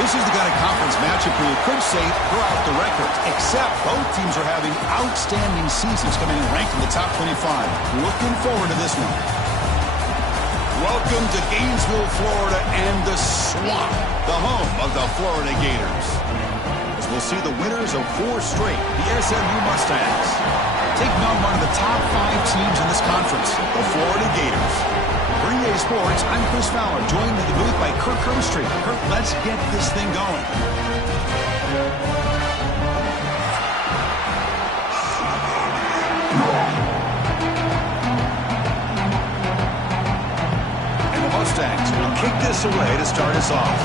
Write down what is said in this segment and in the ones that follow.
This is the kind of conference matchup where you could say throw out the records, except both teams are having outstanding seasons, coming in ranked in the top 25. Looking forward to this one. Welcome to Gainesville, Florida, and the Swamp, the home of the Florida Gators. As we'll see the winners of 4 straight, the SMU Mustangs, taking on one of the top 5 teams in this conference, the Florida Gators. For EA Sports, I'm Chris Fowler, joined in the booth by Kirk Herbstreit. Kirk, let's get this thing going. And the Mustangs will kick this away to start us off.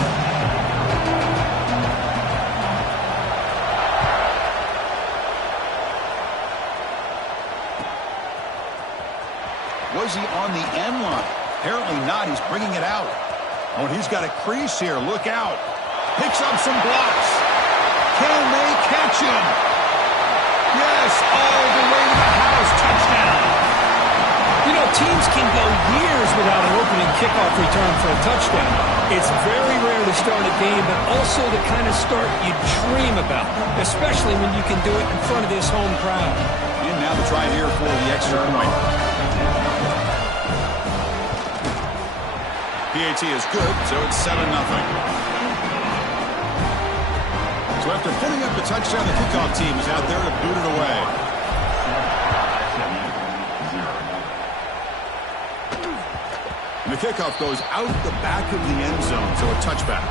Was he on the end line? Apparently not. He's bringing it out. Oh, he's got a crease here. Look out. Picks up some blocks. Can they catch him? Yes, all the way to the house. Touchdown. You know, teams can go years without an opening kickoff return for a touchdown. It's very rare to start a game, but also the kind of start you dream about, especially when you can do it in front of this home crowd. And now the try here for the extra point. PAT is good, so it's 7-0. So after putting up the touchdown, the kickoff team is out there to boot it away. And the kickoff goes out the back of the end zone, so a touchback.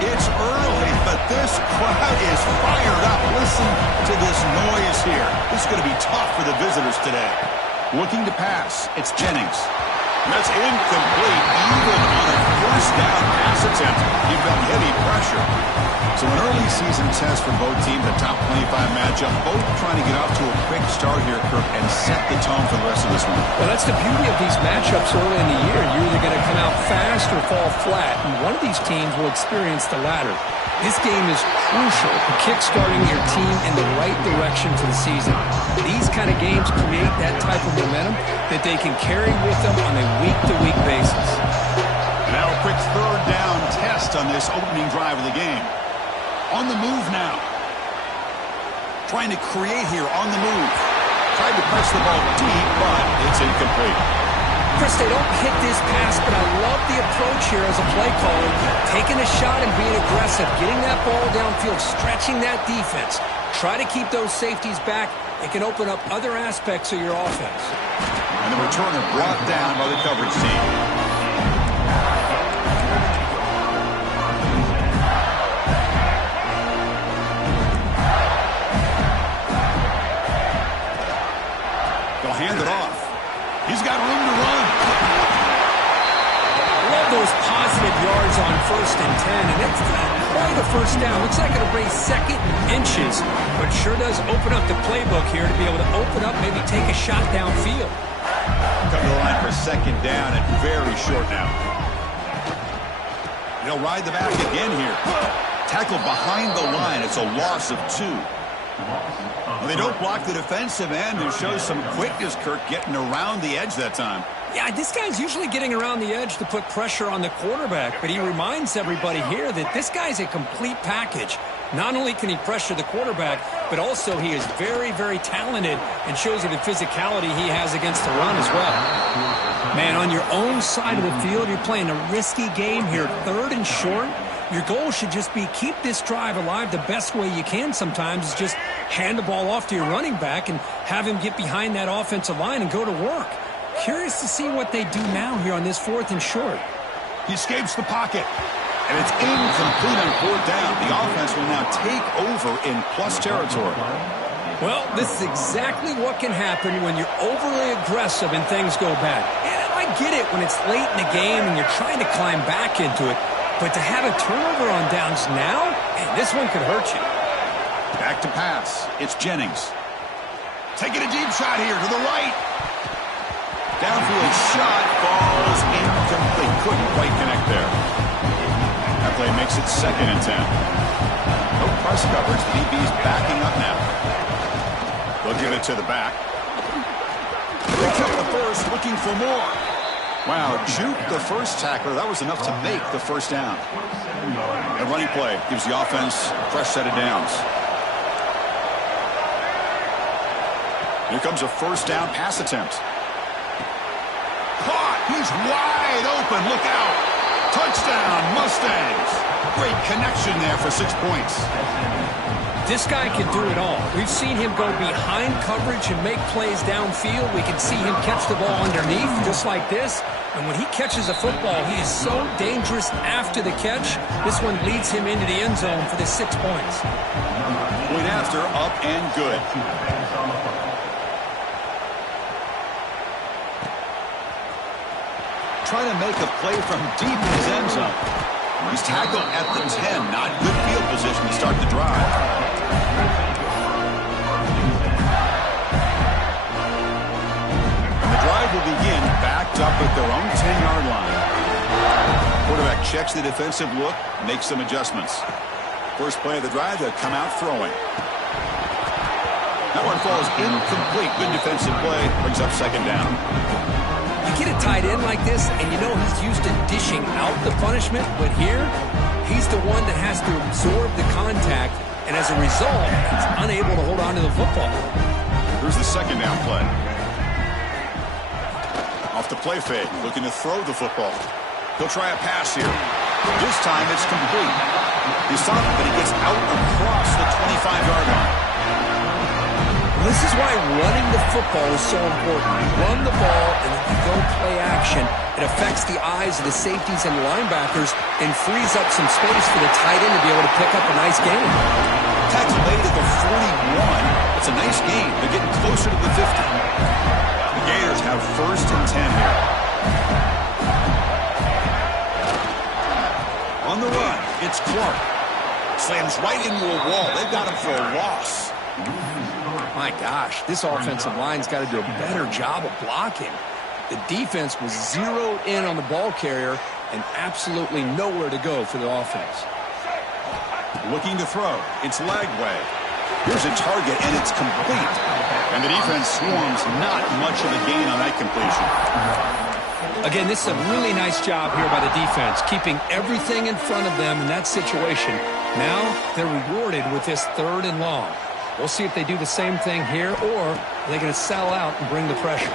It's early, but this crowd is fired up. Listen to this noise here. This is going to be tough for the visitors today. Looking to pass. It's Jennings. And that's incomplete, even on a first down pass attempt. He felt heavy pressure. So an early season test for both teams, a top 25 matchup. Both trying to get off to a quick start here, Kirk, and set the tone for the rest of this one. Well, that's the beauty of these matchups early in the year. You're either going to come out fast or fall flat, and one of these teams will experience the latter. This game is crucial to kick-starting your team in the right direction for the season. These kind of games create that type of momentum that they can carry with them on a week-to-week basis. Now a quick third down test on this opening drive of the game. On the move now. Trying to create here on the move. Tried to press the ball deep, but it's incomplete. Chris, they don't hit this pass, but I love the approach here as a play caller. Taking a shot and being aggressive, getting that ball downfield, stretching that defense. Try to keep those safeties back. It can open up other aspects of your offense. And the returner brought down by the coverage team. They'll hand it off. He's got room to run. Love those positive yards on 1st and 10, and it's probably the first down. Looks like it'll bring second inches, but sure does open up the playbook here to be able to open up, maybe take a shot downfield. Come to the line for second down and very short now. They'll ride the back again here. Tackle behind the line. It's a loss of 2. Well, they don't block the defensive end, who shows some quickness, Kirk, getting around the edge that time. Yeah, this guy's usually getting around the edge to put pressure on the quarterback, but he reminds everybody here that this guy's a complete package. Not only can he pressure the quarterback, but also he is very, very talented and shows you the physicality he has against the run as well. Man, on your own side of the field, you're playing a risky game here, 3rd and short. Your goal should just be keep this drive alive the best way you can sometimes is just hand the ball off to your running back and have him get behind that offensive line and go to work. Curious to see what they do now here on this 4th and short. He escapes the pocket. And it's incomplete on 4th down. The offense will now take over in plus territory. Well, this is exactly what can happen when you're overly aggressive and things go bad. And I get it when it's late in the game and you're trying to climb back into it. But to have a turnover on downs now, man, this one could hurt you. Back to pass. It's Jennings. Taking a deep shot here to the right. Downfield shot falls incomplete. Couldn't quite connect there. That play makes it 2nd and 10. No press coverage. The DB's backing up now. They'll give it to the back. They kept the first, looking for more. Wow, juke the first tackler. That was enough to make the 1st down. A running play gives the offense a fresh set of downs. Here comes a 1st down pass attempt. Caught. He's wide open. Look out. Touchdown, Mustangs. Great connection there for 6 points. This guy can do it all. We've seen him go behind coverage and make plays downfield. We can see him catch the ball underneath just like this. And when he catches a football, he is so dangerous after the catch. This one leads him into the end zone for the 6 points. Point after, up and good. Trying to make a play from deep in his end zone. He's tackled at the 10. Not good field position to start the drive. And the drive will begin backed up at their own 10-yard line. Quarterback checks the defensive look, makes some adjustments. First play of the drive, they'll come out throwing. That one falls incomplete. Good defensive play, brings up 2nd down. You get a tight end like this, and you know he's used to dishing out the punishment, but here, he's the one that has to absorb the contact, and as a result, he's unable to hold on to the football. Here's the 2nd down play. Off the play fake, looking to throw the football. He'll try a pass here. This time it's complete. He's stopped, but he gets out across the 25-yard line. This is why running the football is so important. You run the ball, and if you go play action, it affects the eyes of the safeties and the linebackers and frees up some space for the tight end to be able to pick up a nice gain. Tackle made at the 41. It's a nice gain. They're getting closer to the 50. The Gators have 1st and 10 here. On the run, it's Clark. Slams right into a wall. They've got him for a loss. My gosh, this offensive line's got to do a better job of blocking. The defense was zeroed in on the ball carrier and absolutely nowhere to go for the offense. Looking to throw. It's Lagway. Here's a target, and it's complete. And the defense swarms not much of a gain on that completion. Again, this is a really nice job here by the defense, keeping everything in front of them in that situation. Now they're rewarded with this 3rd and long. We'll see if they do the same thing here, or are they going to sell out and bring the pressure?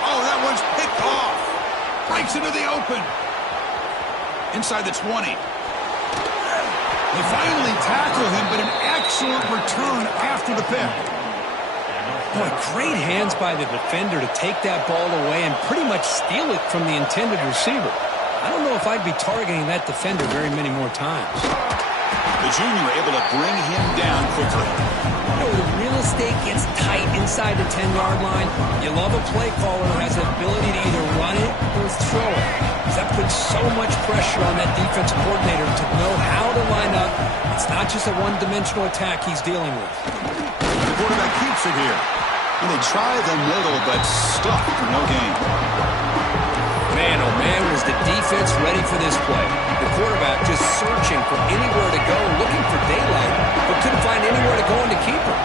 Oh, that one's picked off. Breaks into the open. Inside the 20. They finally tackle him, but an excellent return after the pick. Boy, great hands by the defender to take that ball away and pretty much steal it from the intended receiver. I don't know if I'd be targeting that defender very many more times. The junior able to bring him down quickly. You know, the real estate gets tight inside the 10-yard line. You love a play caller who has the ability to either run it or throw it. Because that puts so much pressure on that defensive coordinator to know how to line up. It's not just a one-dimensional attack he's dealing with. The quarterback keeps it here. And they try the middle, but stuck for no gain. Man, oh man, was the defense ready for this play. The quarterback just searching for anywhere to go, looking for daylight, but couldn't find anywhere to go in the keeper.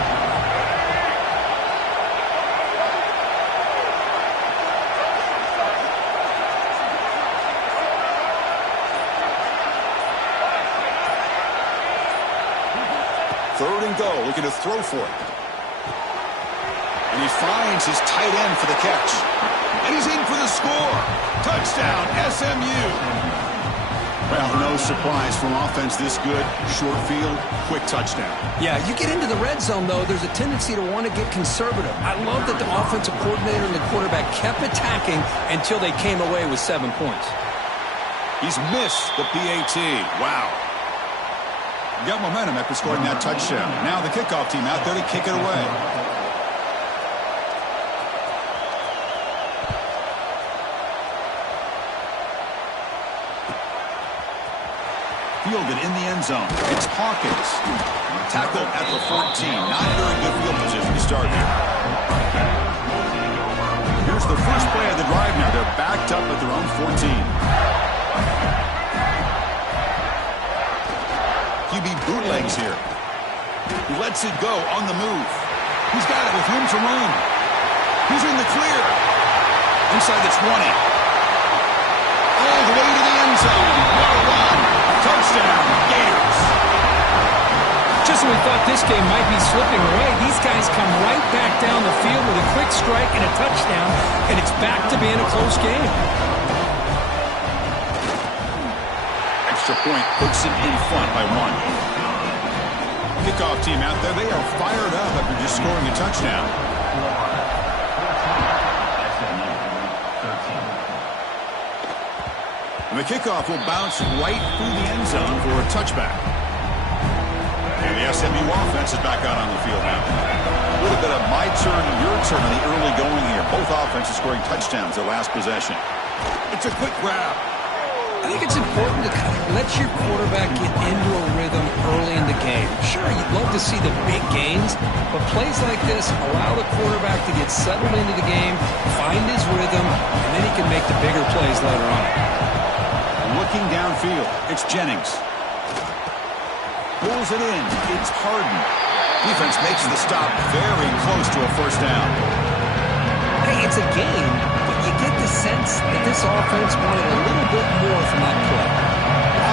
go, looking to throw for it. And he finds his tight end for the catch. And he's in for the score. Touchdown, SMU. Well, no surprise from offense this good. Short field, quick touchdown. Yeah, you get into the red zone, though, there's a tendency to want to get conservative. I love that the offensive coordinator and the quarterback kept attacking until they came away with 7 points. He's missed the PAT. Wow. Got momentum after scoring that touchdown. Now the kickoff team out there to kick it away. Fielded in the end zone. It's Hawkins. Tackled at the 14. Not very good field position to start here. Here's the first play of the drive now. They're backed up at their own 14. QB bootlegs here. He lets it go on the move. He's got it with room to run. He's in the clear. Inside the 20. All the way to the end zone. What a run. Touchdown, Gators. Just when we thought this game might be slipping away, these guys come right back down the field with a quick strike and a touchdown, and it's back to being a close game. Extra point puts him in front by 1. Kickoff team out there, they are fired up after just scoring a touchdown. And the kickoff will bounce right through the end zone for a touchback. And the SMU offense is back out on the field now. A little bit of my turn, your turn in the early going here. Both offenses scoring touchdowns their last possession. It's a quick grab. I think it's important to kind of let your quarterback get into a rhythm early in the game. Sure, you'd love to see the big gains, but plays like this allow the quarterback to get settled into the game, find his rhythm, and then he can make the bigger plays later on. Looking downfield, it's Jennings. Pulls it in, it's Harden. Defense makes the stop very close to a first down. Hey, it's a game, but you get the sense that this offense wanted a little bit more from that play.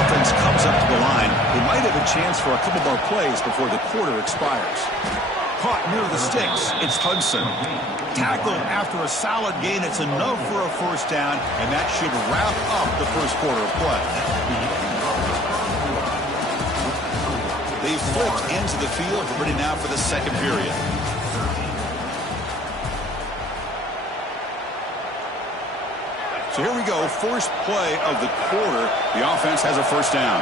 Offense comes up to the line. They might have a chance for a couple more plays before the quarter expires. Caught near the sticks, it's Hudson. Tackled after a solid gain. It's enough for a first down, and that should wrap up the first quarter of play. They flipped ends of the field, ready now for the second period. So here we go, first play of the quarter. The offense has a first down.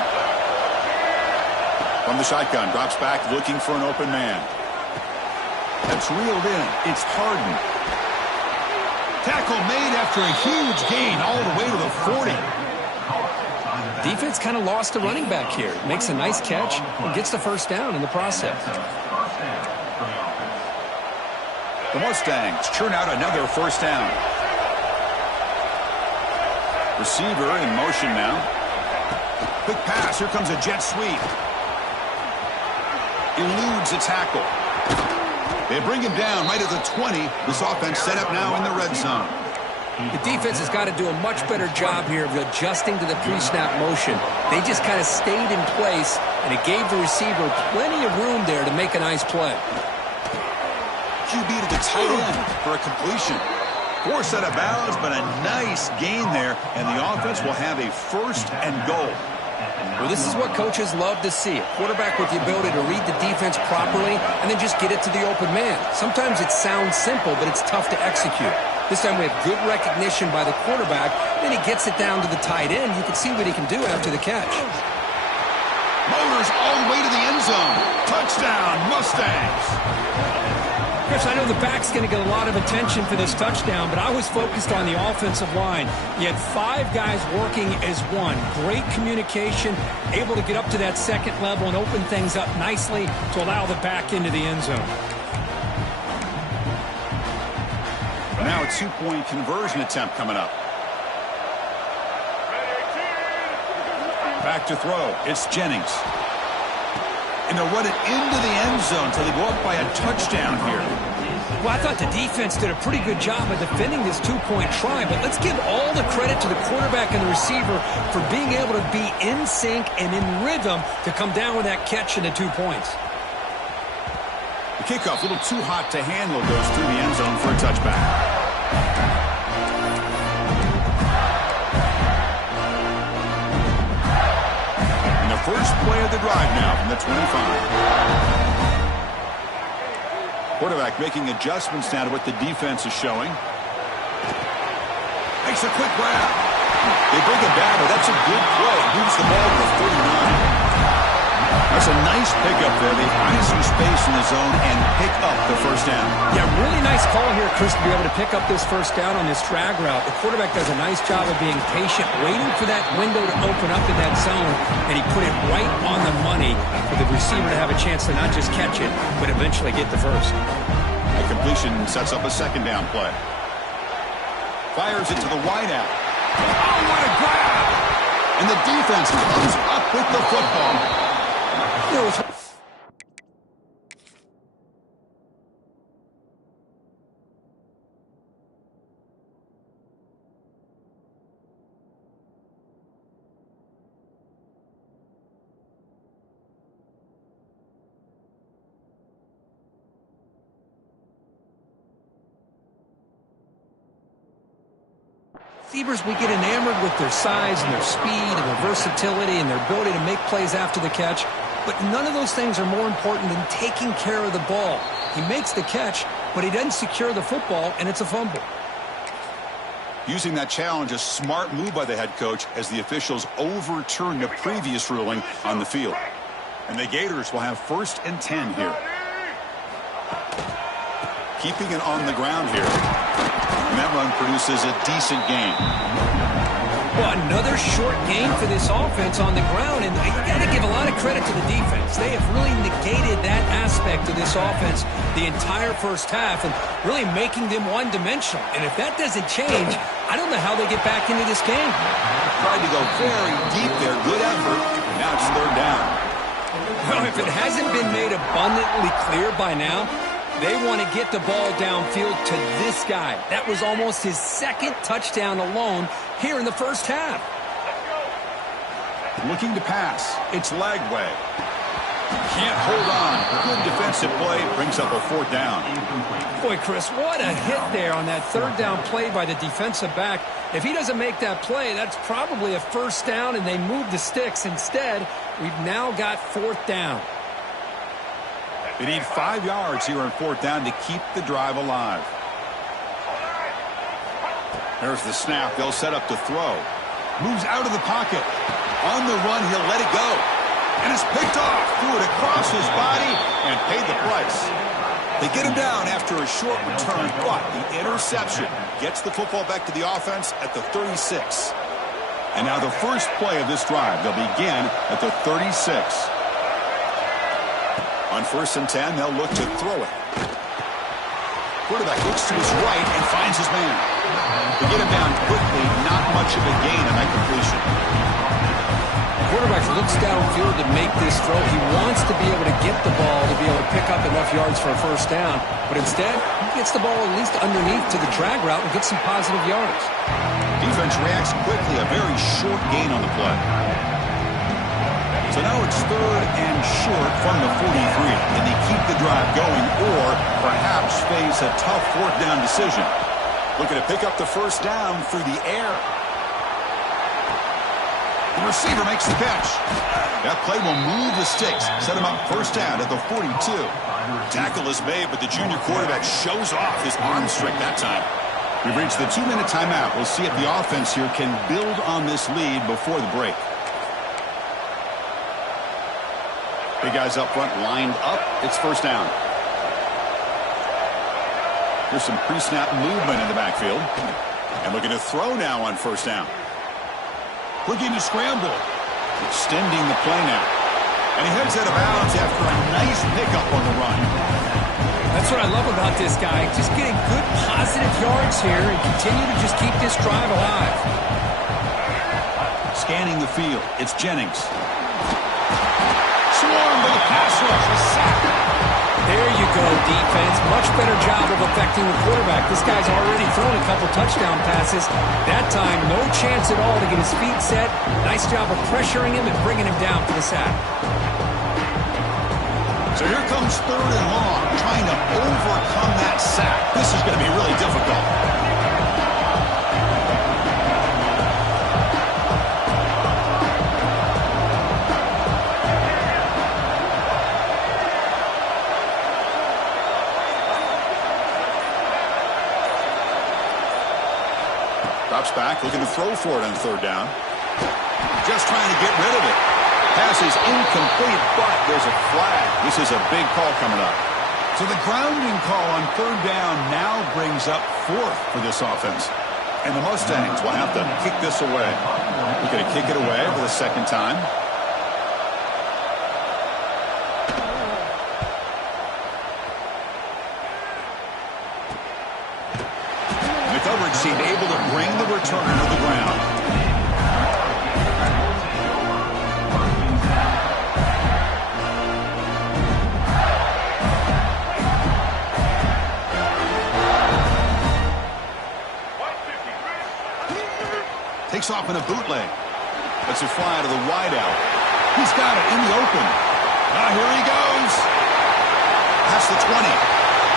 From the shotgun, drops back, looking for an open man. That's reeled in. It's Harden. Tackle made after a huge gain all the way to the 40. Defense kind of lost a running back here. Makes a nice catch and gets the first down in the process. The Mustangs churn out another first down. Receiver in motion now. Quick pass. Here comes a jet sweep. Eludes a tackle. They bring him down right at the 20. This offense set up now in the red zone. The defense has got to do a much better job here of adjusting to the pre-snap motion. They just kind of stayed in place, and it gave the receiver plenty of room there to make a nice play. QB to the tight end for a completion. Forced out of bounds, but a nice gain there, and the offense will have a first and goal. Well, this is what coaches love to see. A quarterback with the ability to read the defense properly and then just get it to the open man. Sometimes it sounds simple, but it's tough to execute. This time we have good recognition by the quarterback. Then he gets it down to the tight end. You can see what he can do after the catch. Motors all the way to the end zone. Touchdown, Mustangs. Chris, I know the back's going to get a lot of attention for this touchdown, but I was focused on the offensive line. You had 5 guys working as one. Great communication, able to get up to that second level and open things up nicely to allow the back into the end zone. Now a 2-point conversion attempt coming up. Back to throw. It's Jennings. And they'll run it into the end zone until they go up by a touchdown here. Well, I thought the defense did a pretty good job of defending this 2-point try, but let's give all the credit to the quarterback and the receiver for being able to be in sync and in rhythm to come down with that catch and the 2 points. Kickoff, a little too hot to handle, goes through the end zone for a touchback. And the first play of the drive now from the 25. Quarterback making adjustments now to what the defense is showing. Makes a quick grab. They bring it back, but that's a good play. Moves the ball to the 39. That's a nice pickup there. They find some space in the zone and pick up the first down. Yeah, really nice call here, Chris, to be able to pick up this first down on this drag route. The quarterback does a nice job of being patient, waiting for that window to open up in that zone, and he put it right on the money for the receiver to have a chance to not just catch it, but eventually get the first. A completion sets up a second down play. Fires it to the wideout. Oh, what a grab! And the defense comes up with the football. Receivers, we get enamored with their size and their speed and their versatility and their ability to make plays after the catch. But none of those things are more important than taking care of the ball. He makes the catch, but he doesn't secure the football, and it's a fumble. Using that challenge, a smart move by the head coach as the officials overturn the previous ruling on the field. And the Gators will have 1st and 10 here. Keeping it on the ground here. And that run produces a decent gain. Well, another short gain for this offense on the ground, and you got to give a lot of credit to the defense. They have really negated that aspect of this offense the entire first half and really making them one-dimensional. And if that doesn't change, I don't know how they get back into this game. Tried to go very deep there. Good effort. Now it's 3rd down. Well, if it hasn't been made abundantly clear by now, they want to get the ball downfield to this guy. That was almost his 2nd touchdown alone here in the first half. Looking to pass. It's Lagway. Can't hold on. Good defensive play. Brings up a 4th down. Boy, Chris, what a hit there on that 3rd down play by the defensive back. If he doesn't make that play, that's probably a 1st down, and they move the sticks. Instead, we've now got 4th down. They need 5 yards here on 4th down to keep the drive alive. There's the snap. They'll set up to throw. Moves out of the pocket. On the run, he'll let it go. And it's picked off. Threw it across his body and paid the price. They get him down after a short return, but the interception gets the football back to the offense at the 36. And now the first play of this drive. They'll begin at the 36. On 1st and 10, they'll look to throw it. Quarterback looks to his right and finds his man. They get him down quickly, not much of a gain on that completion. Quarterback looks downfield to make this throw. He wants to be able to get the ball to be able to pick up enough yards for a 1st down. But instead, he gets the ball at least underneath to the drag route and gets some positive yards. Defense reacts quickly. A very short gain on the play. So now it's 3rd and short from the 43. Can they keep the drive going or perhaps face a tough 4th down decision? Looking to pick up the 1st down through the air. The receiver makes the catch. That play will move the sticks. Set him up 1st down at the 42. Tackle is made, but the junior quarterback shows off his arm strength that time. We've reached the 2-minute timeout. We'll see if the offense here can build on this lead before the break. Big guys up front lined up. It's 1st down. Here's some pre-snap movement in the backfield. And looking to throw now on 1st down. Looking to scramble. Extending the play now. And he heads out of bounds after a nice pickup on the run. That's what I love about this guy. Just getting good positive yards here and continue to just keep this drive alive. Scanning the field. It's Jennings. Swarmed by the pass rush. A sack. There you go, defense. Much better job of affecting the quarterback. This guy's already thrown a couple touchdown passes. That time, no chance at all to get his feet set. Nice job of pressuring him and bringing him down for the sack. So here comes 3rd and long, trying to overcome that sack. This is going to be really difficult. Drops back, looking to throw for it on 3rd down. Just trying to get rid of it. Pass is incomplete, but there's a flag. This is a big call coming up. So the grounding call on 3rd down now brings up 4th for this offense. And the Mustangs will have to kick this away. We're going to kick it away for the 2nd time. McGovern seemed able to bring the returner to the ground. Takes off in a bootleg. Lets it fly to the wideout. He's got it in the open. Here he goes. Past the 20.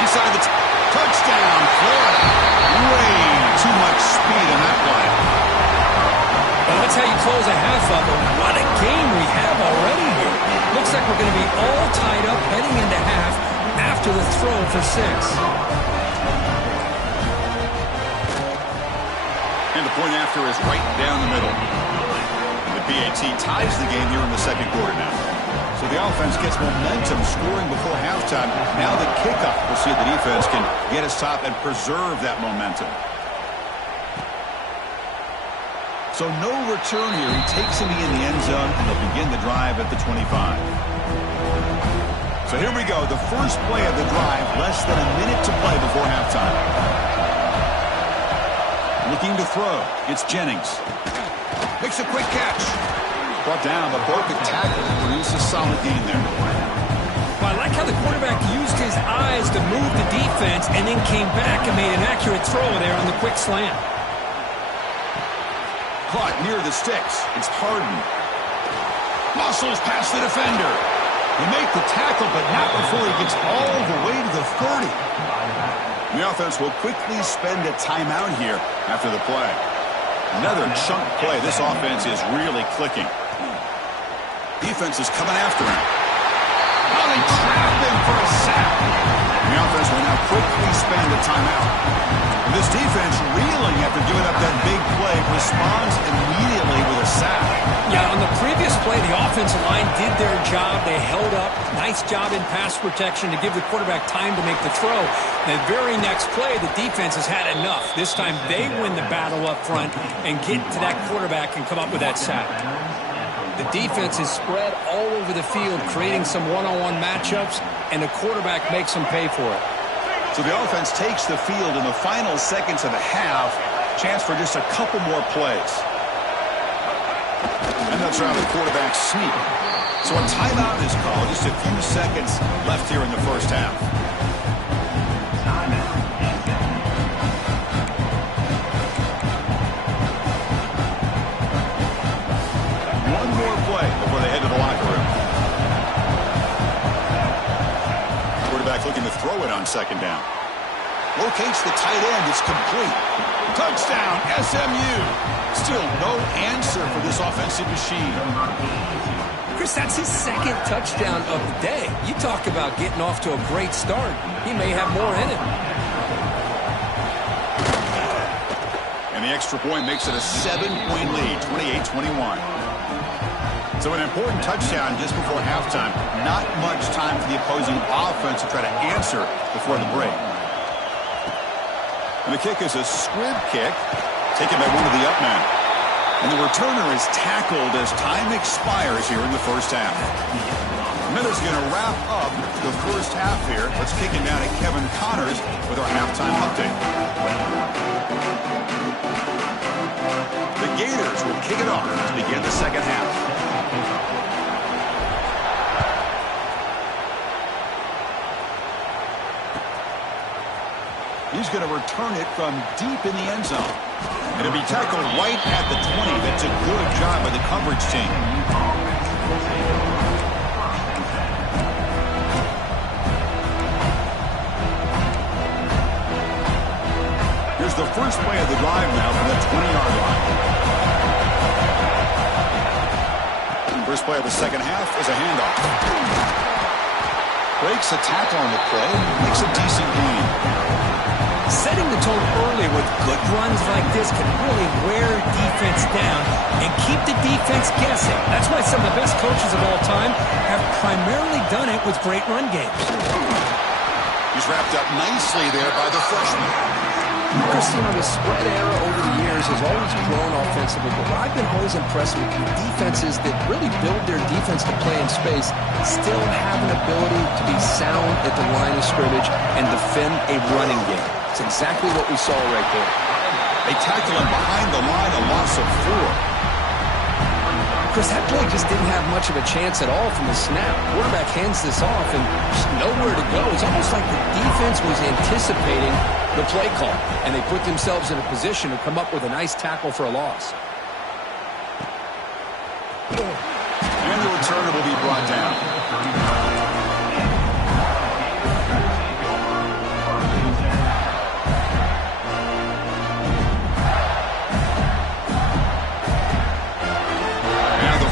Inside the touchdown, Florida. Way too much speed in that play. Well, that's how you close a half up. What a game we have already here. Looks like we're going to be all tied up heading into half after the throw for 6. And the point after is right down the middle. And the BAT ties the game here in the 2nd quarter now. So the offense gets momentum scoring before halftime. Now the kickoff. We'll see if the defense can get a stop and preserve that momentum. So no return here. He takes him in the end zone, and they'll begin the drive at the 25. So here we go. The first play of the drive. Less than a minute to play before halftime. Looking to throw. It's Jennings. Makes a quick catch. Brought down, but broke the tackle. Produced a solid gain there. Well, I like how the quarterback used his eyes to move the defense and then came back and made an accurate throw there on the quick slant. Caught near the sticks. It's Harden. Muscles past the defender. They make the tackle, but not before he gets all the way to the 30. The offense will quickly spend a timeout here after the play. Another chunk play. This offense is really clicking. Defense is coming after him. Oh, they trap him for a sack. The offense will now quickly spend a timeout. This defense reeling after giving up that big play responds immediately with a sack. Yeah, on the previous play, the offensive line did their job. They held up. Nice job in pass protection to give the quarterback time to make the throw. The very next play, the defense has had enough. This time they win the battle up front and get to that quarterback and come up with that sack. The defense is spread all over the field, creating some one-on-one matchups, and the quarterback makes them pay for it. So the offense takes the field in the final seconds of the half. Chance for just a couple more plays. And that's around the quarterback sneak. So a timeout is called. Just a few seconds left here in the first half. One more play before they head to the locker room. Quarterback looking to throw it on 2nd down. Locates the tight end. It's complete. Touchdown, SMU. Still no answer for this offensive machine. Chris, that's his 2nd touchdown of the day. You talk about getting off to a great start. He may have more in it. And the extra point makes it a 7-point lead, 28-21. So an important touchdown just before halftime. Not much time for the opposing offense to try to answer before the break. And the kick is a squib kick, taken by one of the up men. And the returner is tackled as time expires here in the first half. Miller's going to wrap up the first half here. Let's kick it down to Kevin Connors with our halftime update. The Gators will kick it off to begin the second half. He's going to return it from deep in the end zone. It'll be tackled right at the 20. That's a good job by the coverage team. the first play of the drive now from the 20-yard line. First play of the second half is a handoff. Breaks a tackle on the play, makes a decent gain. Setting the tone early with good runs like this can really wear defense down and keep the defense guessing. That's why some of the best coaches of all time have primarily done it with great run games. He's wrapped up nicely there by the freshman. Chris, the spread era over the years has always grown offensively, but what I've been always impressed with defenses that really build their defense to play in space still have an ability to be sound at the line of scrimmage and defend a running game. It's exactly what we saw right there. They tackle him behind the line, a loss of 4. Chris, that play just didn't have much of a chance at all from the snap. Quarterback hands this off and just nowhere to go. It's almost like the defense was anticipating the play call, and they put themselves in a position to come up with a nice tackle for a loss. And the returner will be brought down.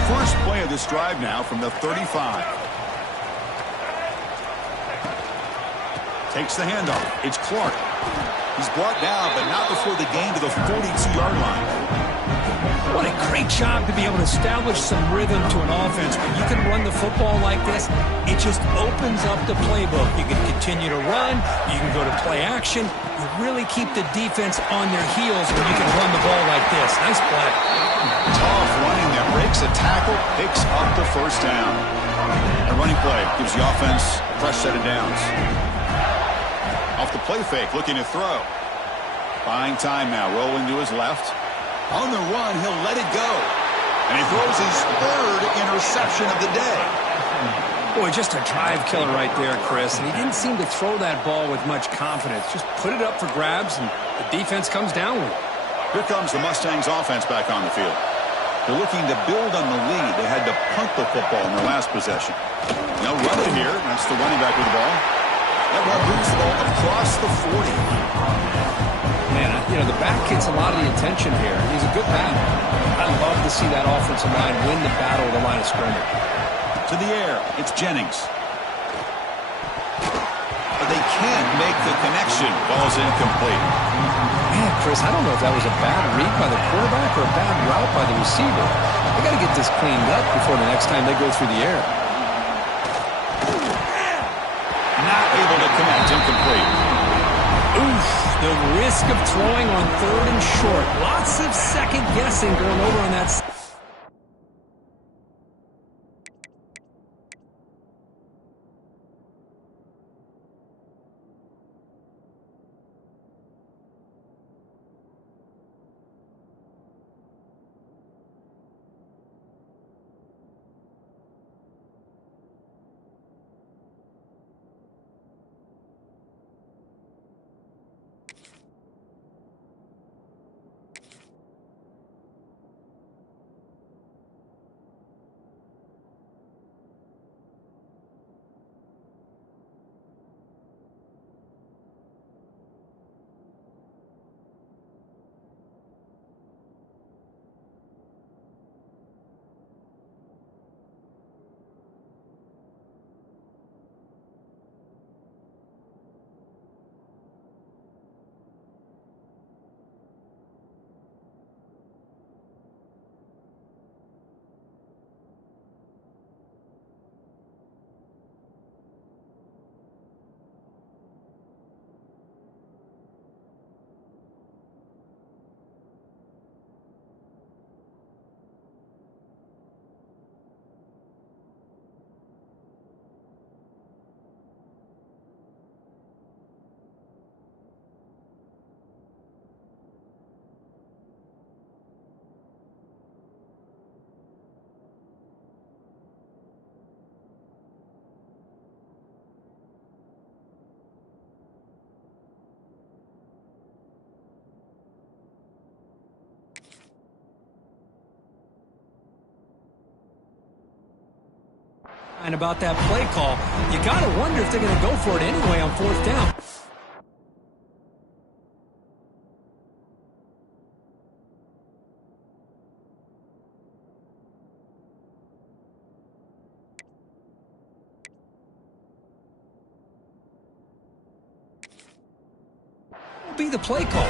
First play of this drive now from the 35. Takes the handoff. It's Clark. He's brought down, but not before the gain to the 42-yard line. What a great job to be able to establish some rhythm to an offense. When you can run the football like this, it just opens up the playbook. You can continue to run. You can go to play action. You really keep the defense on their heels when you can run the ball like this. Nice play. Tough running that breaks a tackle, picks up the first down. A running play gives the offense a fresh set of downs. Off the play fake, looking to throw. Buying time now, rolling to his left. On the run, he'll let it go. And he throws his third interception of the day. Boy, just a drive killer right there, Chris. And he didn't seem to throw that ball with much confidence. Just put it up for grabs, and the defense comes down with it. Here comes the Mustangs offense back on the field. They're looking to build on the lead. They had to punt the football in their last possession. No running here. That's the running back with the ball. That run moves the ball across the 40. Man, the back gets a lot of the attention here. He's a good back. I love to see that offensive line win the battle of the line of scrimmage. To the air, it's Jennings. But they can't make the connection. Ball's incomplete. Man, Chris, I don't know if that was a bad read by the quarterback or a bad route by the receiver. They got to get this cleaned up before the next time they go through the air. Not able to connect, incomplete. Oof, the risk of throwing on third and short. Lots of second guessing going over on that. And about that play call, you got to wonder if they're going to go for it anyway on fourth down. might be the play call.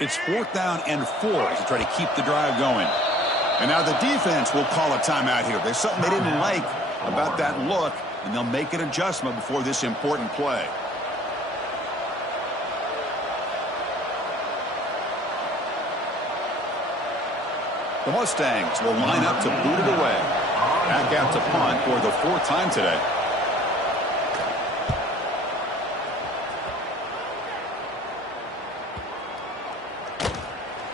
It's 4th down and 4 to try to keep the drive going. And now the defense will call a timeout here. There's something they didn't like about that look, and they'll make an adjustment before this important play. The Mustangs will line up to boot it away. Back out to punt for the 4th time today.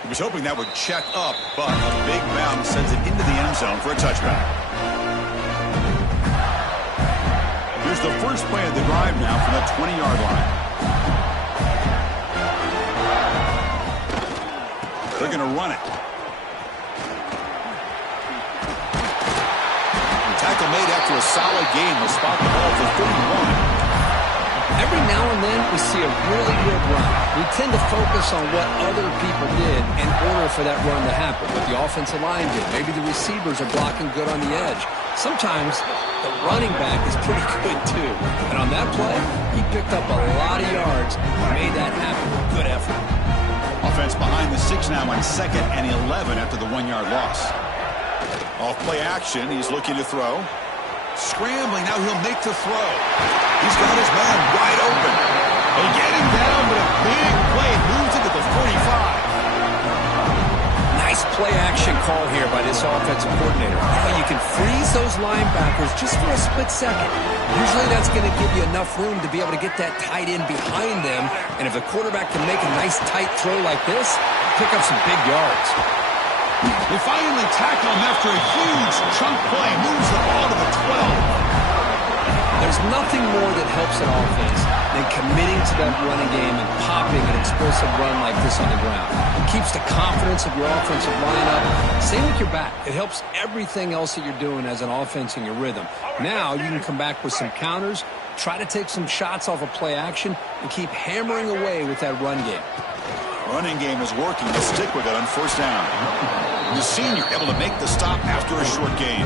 He was hoping that would check up, but a big bounce sends it into the end zone for a touchback. Here's the first play of the drive now from the 20-yard line. They're going to run it. And tackle made after a solid gain. They'll spot the ball for 31. Every now and then we see a really good run. We tend to focus on what other people did in order for that run to happen. What the offensive line did. Maybe the receivers are blocking good on the edge. Sometimes the running back is pretty good too. And on that play, he picked up a lot of yards and made that happen with good effort. Offense behind the 6 now on 2nd and 11 after the 1-yard loss. Off play action, he's looking to throw. Scrambling, now he'll make the throw. He's got his man wide open. They get him down, but a big play moves into the 45. Nice play action call here by this offensive coordinator. You can freeze those linebackers just for a split second. Usually that's going to give you enough room to be able to get that tight end behind them. And if the quarterback can make a nice tight throw like this, pick up some big yards. They finally tackle him after a huge chunk play. Moves the ball to the 12. There's nothing more that helps an offense than committing to that running game and popping an explosive run like this on the ground. It keeps the confidence of your offensive line up. Same with your back. It helps everything else that you're doing as an offense in your rhythm. Now you can come back with some counters, try to take some shots off of play action, and keep hammering away with that run game. Running game is working to stick with it on 1st down. The senior able to make the stop after a short gain.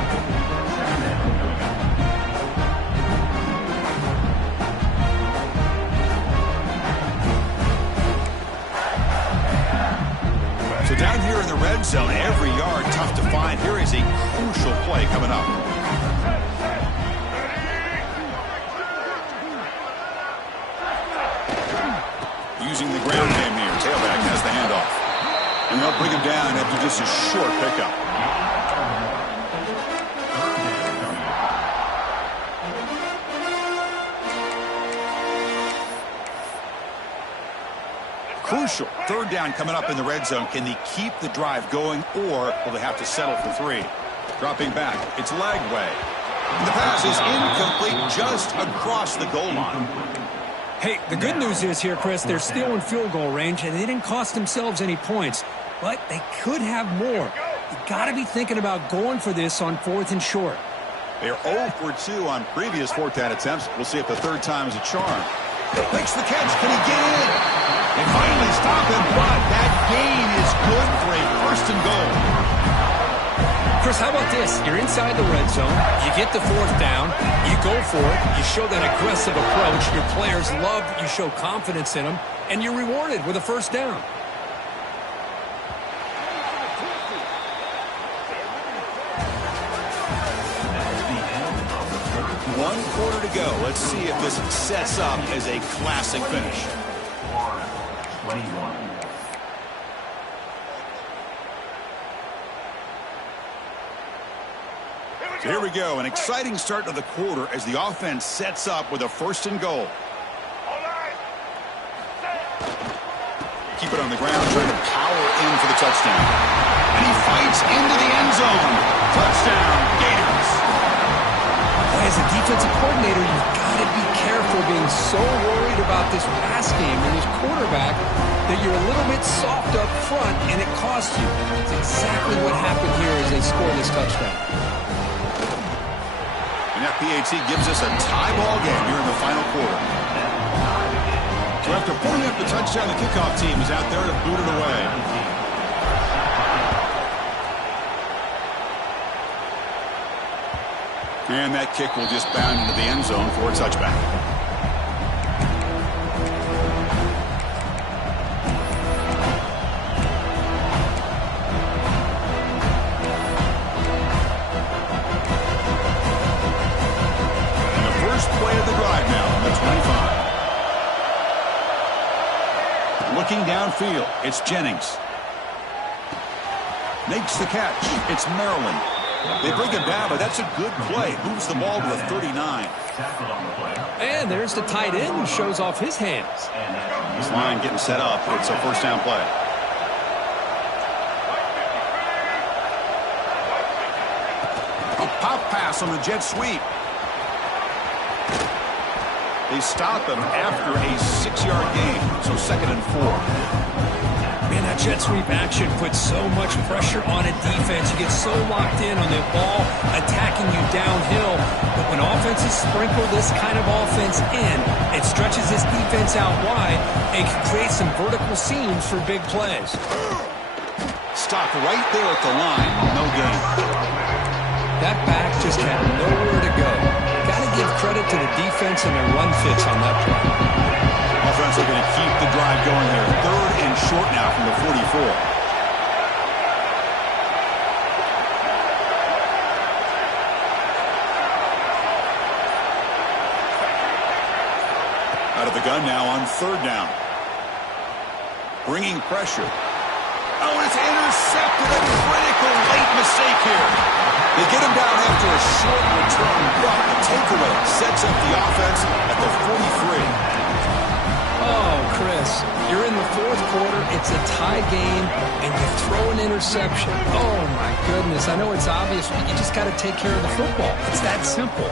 So down here in the red zone, every yard tough to find. Here is a crucial play coming up. Using the ground game here. Tailback has the handoff. And they'll bring him down after just a short pickup. Crucial. 3rd down coming up in the red zone. Can they keep the drive going, or will they have to settle for 3? Dropping back. It's Lagway. And the pass is incomplete just across the goal line. Hey, the good news is here, Chris, they're still in field goal range, and they didn't cost themselves any points. But they could have more. You got to be thinking about going for this on 4th and short. They're 0 for 2 on previous 4th down attempts. We'll see if the 3rd time is a charm. Makes the catch. Can he get in? They finally stop him, but that gain is good for a 1st and goal. Chris, how about this? You're inside the red zone. You get the 4th down. You go for it. You show that aggressive approach. Your players love that you show confidence in them, and you're rewarded with a 1st down. One quarter to go. Let's see if this sets up as a classic finish. 21. So here we go. An exciting start to the quarter as the offense sets up with a 1st and goal. Keep it on the ground, trying to power in for the touchdown. And he fights into the end zone. Touchdown, Gators. As a defensive coordinator, you've got to be careful being so worried about this pass game and this quarterback that you're a little bit soft up front and it costs you. It's exactly what happened here as they score this touchdown. And that PAT gives us a tie ball game here in the final quarter. So after pulling up the touchdown, the kickoff team is out there to boot it away. And that kick will just bound into the end zone for a touchback. And the first play of the drive now on the 25. Looking downfield, it's Jennings. Makes the catch. It's Maryland. They bring him down, but that's a good play. Moves the ball to the 39. And there's the tight end who shows off his hands. This line getting set up. It's a first down play. A pop pass on the jet sweep. They stop him after a 6-yard gain, so 2nd and 4. Man, that jet sweep action puts so much pressure on a defense. You get so locked in on the ball attacking you downhill. But when offenses sprinkle this kind of offense in, it stretches this defense out wide and can create some vertical seams for big plays. Stopped right there at the line. No gain. That back just had nowhere to go. Got to give credit to the defense and their run fits on that play. Offense looking to keep the drive going here. 3rd and short now from the 44. Out of the gun now on 3rd down. Bringing pressure. Oh, and it's intercepted. A critical late mistake here. They get him down after a short return, but the takeaway sets up the offense at the 43. Oh, Chris, you're in the 4th quarter, it's a tie game, and you throw an interception. Oh, my goodness. I know it's obvious, but you just got to take care of the football. It's that simple.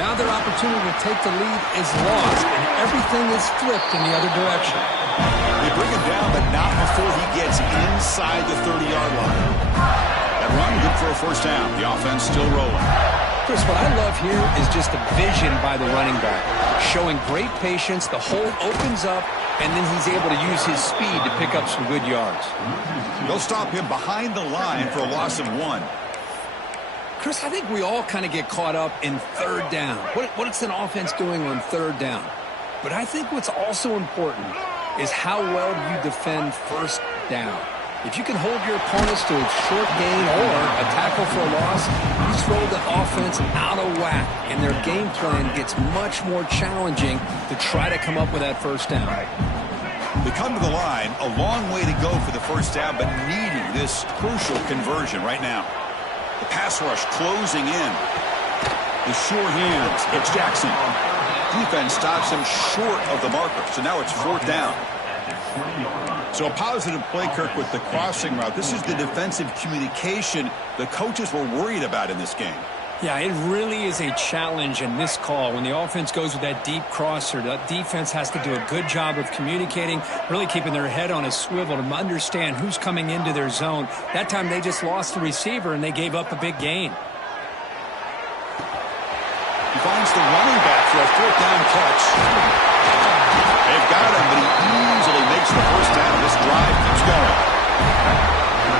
Now their opportunity to take the lead is lost, and everything is flipped in the other direction. They bring him down, but not before he gets inside the 30-yard line. That run, good for a first down. The offense still rolling. Chris, what I love here is just the vision by the running back. Showing great patience, the hole opens up, and then he's able to use his speed to pick up some good yards. They'll stop him behind the line for a loss of 1. Chris, I think we all kind of get caught up in 3rd down. What's an offense doing on 3rd down? But I think what's also important is how well you defend 1st down. If you can hold your opponents to a short gain or a tackle for a loss, you throw the offense out of whack, and their game plan gets much more challenging to try to come up with that 1st down. They come to the line, a long way to go for the 1st down, but needing this crucial conversion right now. The pass rush closing in. The sure hands, it's Jackson. Defense stops him short of the marker, so now it's 4th down. So a positive play, Kirk, with the crossing route. This is the defensive communication the coaches were worried about in this game. Yeah, it really is a challenge in this call. When the offense goes with that deep crosser, the defense has to do a good job of communicating, really keeping their head on a swivel to understand who's coming into their zone. That time they just lost the receiver and they gave up a big gain. He finds the running back for a 4th down catch. They've got him, but he easily makes the 1st down. This drive keeps going.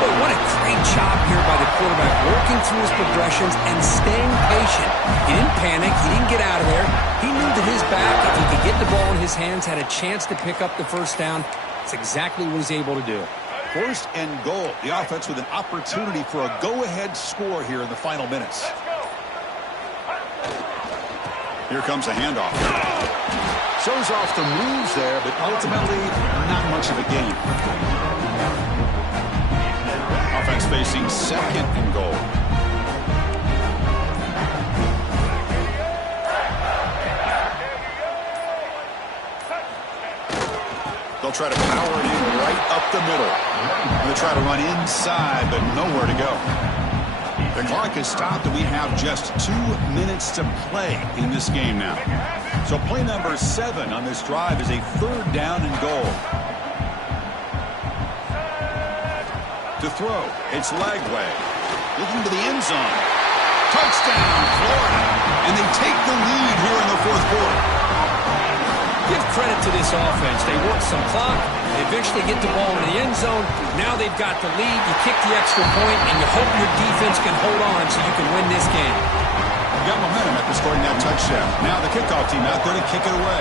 But what a great job here by the quarterback, working through his progressions and staying patient. He didn't panic. He didn't get out of there. He knew that his back, if he could get the ball in his hands, had a chance to pick up the 1st down. It's exactly what he's able to do. 1st and goal. The offense with an opportunity for a go-ahead score here in the final minutes. Here comes a handoff. Shows off the moves there, but ultimately not much of a gain. Offense facing 2nd and goal. They'll try to power it in right up the middle. They'll try to run inside, but nowhere to go. The clock is stopped, and we have just 2 minutes to play in this game now. So play number 7 on this drive is a 3rd down and goal. To throw, it's Lagway. Looking to the end zone. Touchdown, Florida. And they take the lead here in the 4th quarter. Give credit to this offense. They work some clock. They eventually get the ball in the end zone. Now they've got the lead. You kick the extra point, and you hope your defense can hold on so you can win this game. You got momentum after scoring that touchdown. Now the kickoff team out there to kick it away.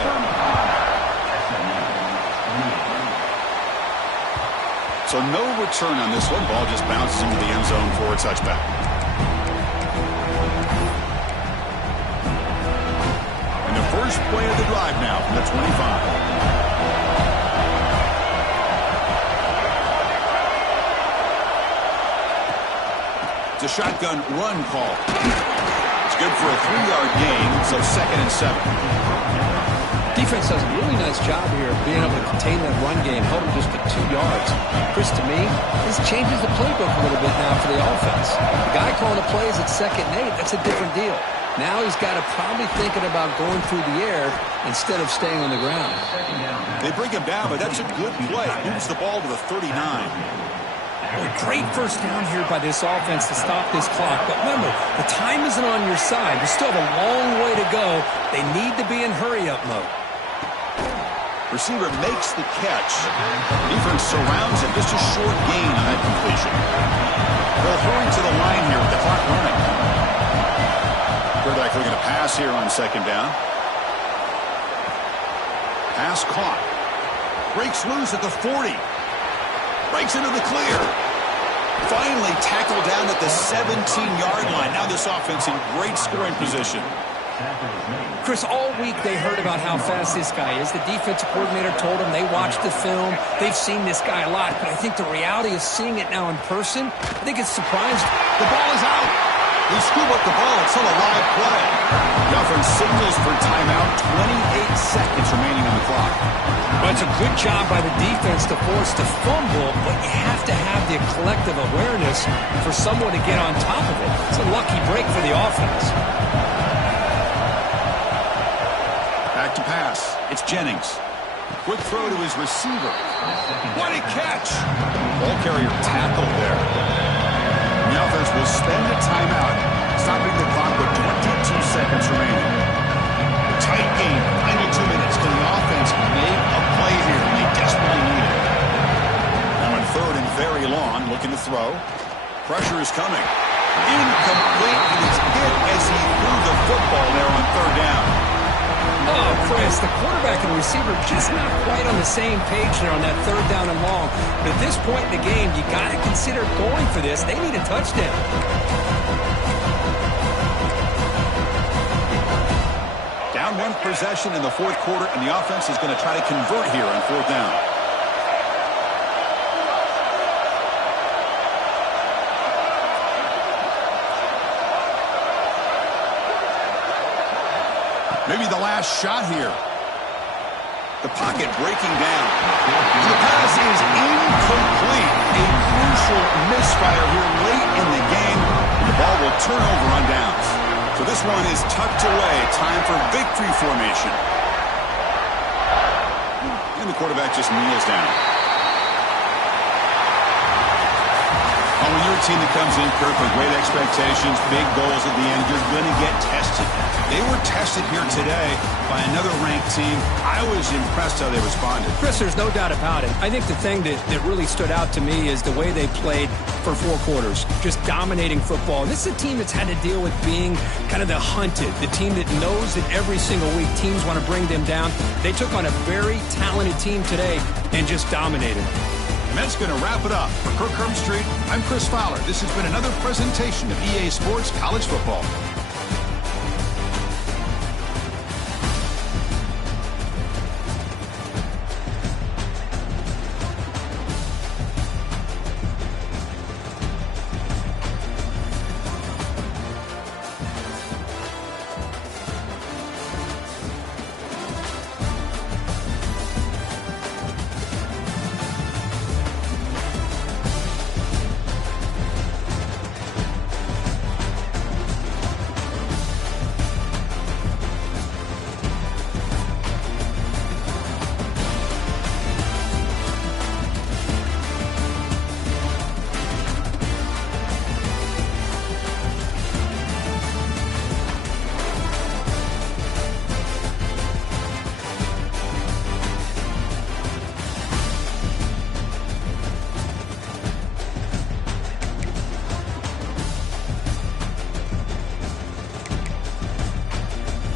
So no return on this one. Ball just bounces into the end zone for a touchback. And the first play of the drive now from the 25. It's a shotgun run call. It's good for a 3-yard gain, so 2nd and 7. Defense does a really nice job here of being able to contain that run game, held them just to 2 yards. Chris, to me, this changes the playbook a little bit now for the offense. The guy calling the plays at 2nd and 8, that's a different deal. Now he's got to probably thinking about going through the air instead of staying on the ground. They bring him down, but that's a good play. Moves the ball to the 39. Well, great first down here by this offense to stop this clock. But remember, the time isn't on your side. You still have a long way to go. They need to be in hurry-up mode. Receiver makes the catch. Defense surrounds him. Just a short gain on that completion. They'll hurry to the line here with the clock running. Quarterback looking to pass here on 2nd down. Pass caught. Breaks loose at the 40. Breaks into the clear. Finally tackled down at the 17-yard line. Now this offense in great scoring position. Chris, all week they heard about how fast this guy is. The defensive coordinator told them they watched the film. They've seen this guy a lot. But I think the reality of seeing it now in person, I think it's surprised. The ball is out. They scoop up the ball. It's still a live play. The offense signals for timeout. 28 seconds remaining on the clock. Well, it's a good job by the defense to force the fumble, but you have to have the collective awareness for someone to get on top of it. It's a lucky break for the offense. Back to pass. It's Jennings. Quick throw to his receiver. What a catch! Ball carrier tackled there. The offense will spend a timeout, stopping the clock with 22 seconds remaining. Tight game, final 2 minutes. Can the offense make a play here? They desperately need it. Now on 3rd and very long, looking to throw. Pressure is coming. Incomplete, and it's hit as he threw the football there on 3rd down. Oh, Chris, the quarterback and receiver just not quite on the same page there on that 3rd down and long. But at this point in the game, you got to consider going for this. They need a touchdown. Down 1 possession in the 4th quarter, and the offense is going to try to convert here on 4th down. Maybe the last shot here. The pocket breaking down. And the pass is incomplete. A crucial misfire here late in the game. The ball will turn over on downs. So this one is tucked away. Time for victory formation. And the quarterback just kneels down. Well, when you're a team that comes in, Kirk, with great expectations, big goals at the end, you're going to get tested. They were tested here today by another ranked team. I was impressed how they responded. Chris, there's no doubt about it. I think the thing that really stood out to me is the way they played for 4 quarters, just dominating football. And this is a team that's had to deal with being kind of the hunted, the team that knows that every single week teams want to bring them down. They took on a very talented team today and just dominated. And that's going to wrap it up. For Kirk Herbstreit, I'm Chris Fowler. This has been another presentation of EA Sports College Football.